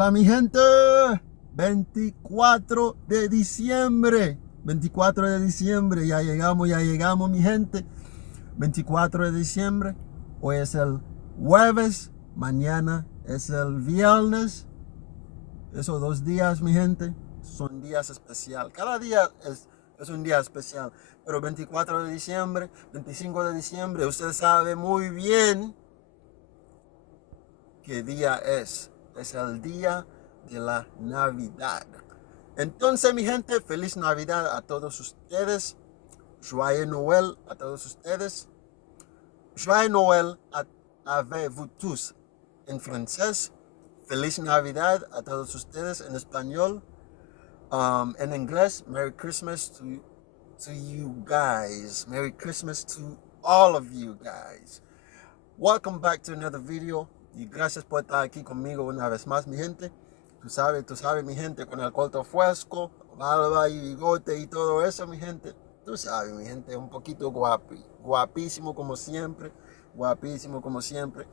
Hola mi gente, 24 de diciembre, 24 de diciembre, ya llegamos mi gente, 24 de diciembre, hoy es el jueves, mañana es el viernes, esos 2 días mi gente son días especiales, cada día es un día especial, pero 24 de diciembre, 25 de diciembre, usted sabe muy bien qué día es el día de la Navidad. Entonces, mi gente, feliz Navidad a todos ustedes. Joyeux Noël a todos ustedes. Joyeux Noël avec vous tous en francés. Feliz Navidad a todos ustedes en español. En inglés, Merry Christmas to you guys. Merry Christmas to all of you guys. Welcome back to another video. Y gracias por estar aquí conmigo una vez más, mi gente. Tú sabes, mi gente, con el corto fresco, barba y bigote y todo eso, mi gente. Tú sabes, mi gente, un poquito guapísimo como siempre. Guapísimo como siempre.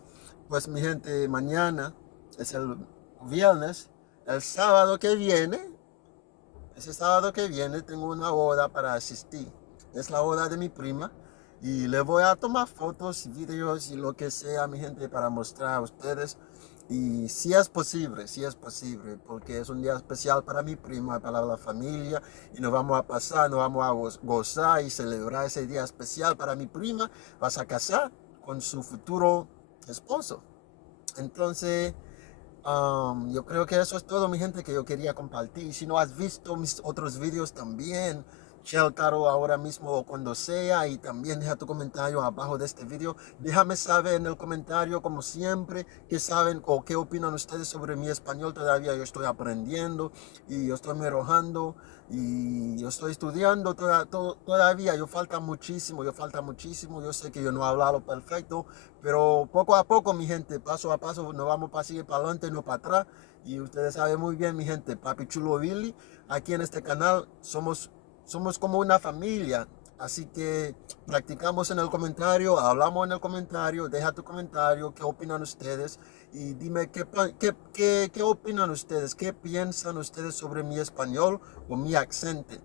Pues, mi gente, mañana es el viernes. El sábado que viene, ese sábado que viene, tengo una boda para asistir. Es la boda de mi prima. Y le voy a tomar fotos, videos y lo que sea, mi gente, para mostrar a ustedes. Y si es posible, porque es un día especial para mi prima, para la familia. Y nos vamos a pasar, nos vamos a gozar y celebrar ese día especial para mi prima. Vas a casar con su futuro esposo. Entonces, yo creo que eso es todo, mi gente, que yo quería compartir. Si no has visto mis otros videos también, Caro ahora mismo o cuando sea, y también deja tu comentario abajo de este video. Déjame saber en el comentario, como siempre, qué saben o qué opinan ustedes sobre mi español. Todavía yo estoy aprendiendo y yo estoy mejorando y yo estoy estudiando todavía. Yo falta muchísimo. Yo sé que yo no he hablado perfecto, pero poco a poco, mi gente, paso a paso, nos vamos para seguir para adelante, no para atrás. Y ustedes saben muy bien, mi gente, Papi Chulo Billy, aquí en este canal somos como una familia, así que practicamos en el comentario, hablamos en el comentario, deja tu comentario, qué opinan ustedes y dime qué opinan ustedes, qué piensan ustedes sobre mi español o mi acento.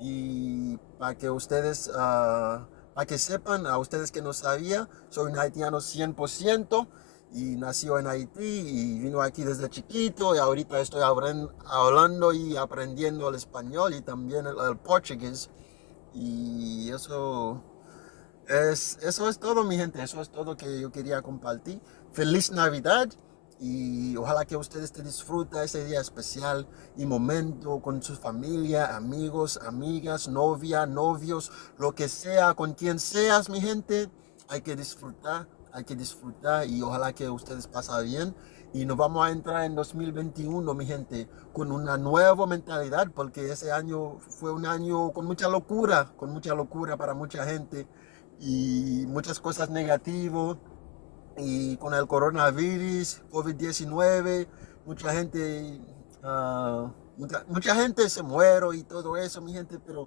Y para que ustedes, para que sepan, a ustedes que no sabía, soy un haitiano 100% y nació en Haití y vino aquí desde chiquito y ahorita estoy hablando y aprendiendo el español y también el portugués y eso es todo, mi gente, eso es todo que yo quería compartir. Feliz Navidad y ojalá que ustedes te disfruten ese día especial y momento con su familia, amigos, amigas, novia, novios, lo que sea, con quien seas, mi gente, hay que disfrutar y ojalá que ustedes pasen bien. Y nos vamos a entrar en 2021, mi gente, con una nueva mentalidad, porque ese año fue un año con mucha locura para mucha gente y muchas cosas negativas. Y con el coronavirus, COVID-19, mucha gente, mucha gente se muere y todo eso, mi gente, pero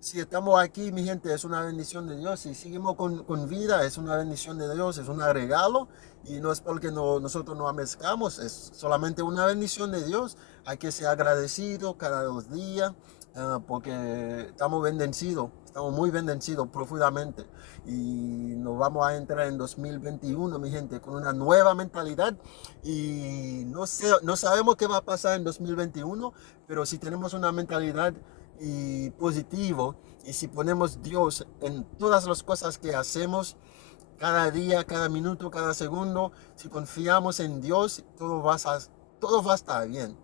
si estamos aquí, mi gente, es una bendición de Dios. Si seguimos con vida, es una bendición de Dios, es un regalo. Y no es porque nosotros no amezcamos, es solamente una bendición de Dios. Hay que ser agradecido cada 2 días, porque estamos muy bendecidos profundamente. Y nos vamos a entrar en 2021, mi gente, con una nueva mentalidad. Y no sabemos qué va a pasar en 2021, pero si tenemos una mentalidad y positivo, y si ponemos Dios en todas las cosas que hacemos, cada día, cada minuto, cada segundo, si confiamos en Dios, todo va a estar bien.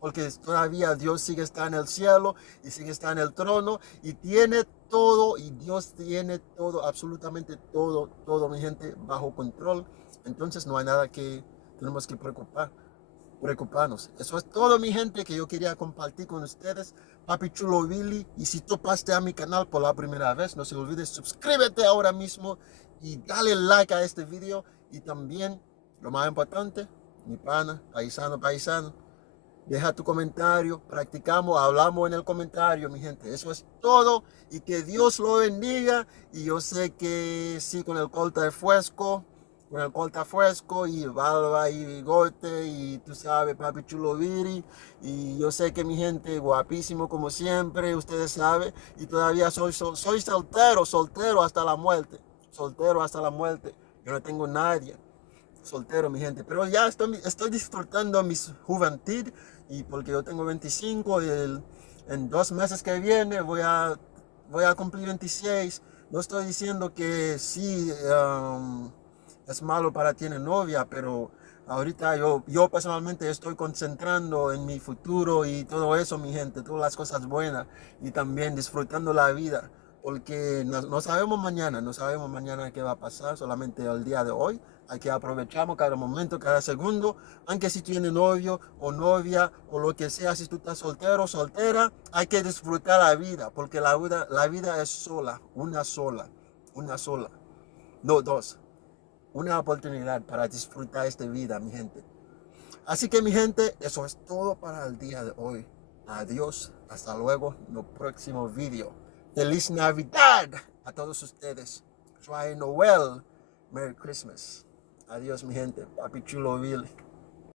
Porque todavía Dios sigue estando en el cielo y sigue estando en el trono y tiene todo, y Dios tiene todo, absolutamente todo, mi gente, bajo control. Entonces no hay nada que tenemos que preocuparnos. Eso es todo, mi gente, que yo quería compartir con ustedes. Papi Chulo Billy. Y si topaste a mi canal por la primera vez, no se olvides, suscríbete ahora mismo y dale like a este video. Y también, lo más importante, mi pana, paisano, deja tu comentario, practicamos, hablamos en el comentario, mi gente. Eso es todo y que Dios lo bendiga. Y yo sé que sí, con el corte de fresco con el corta fresco y barba y bigote y tú sabes, papi chulo Viri. Y yo sé que mi gente guapísimo como siempre, ustedes saben. Y todavía soy soltero hasta la muerte. Soltero hasta la muerte. Yo no tengo nadie. Soltero, mi gente. Pero ya estoy disfrutando mi juventud. Y porque yo tengo 25 y en 2 meses que viene voy a cumplir 26. No estoy diciendo que sí es malo para tener novia, pero ahorita yo personalmente estoy concentrando en mi futuro y todo eso, mi gente, todas las cosas buenas y también disfrutando la vida, porque no sabemos mañana, no sabemos mañana qué va a pasar, solamente el día de hoy. Hay que aprovechar cada momento, cada segundo, aunque si tienes novio o novia o lo que sea, si tú estás soltero o soltera, hay que disfrutar la vida, porque la vida es una sola, no dos. Una oportunidad para disfrutar esta vida, mi gente. Así que, mi gente, eso es todo para el día de hoy. Adiós, hasta luego en el próximo video. Feliz Navidad a todos ustedes. Joyeux Noel, Merry Christmas. Adiós, mi gente. Papi chulo Billy.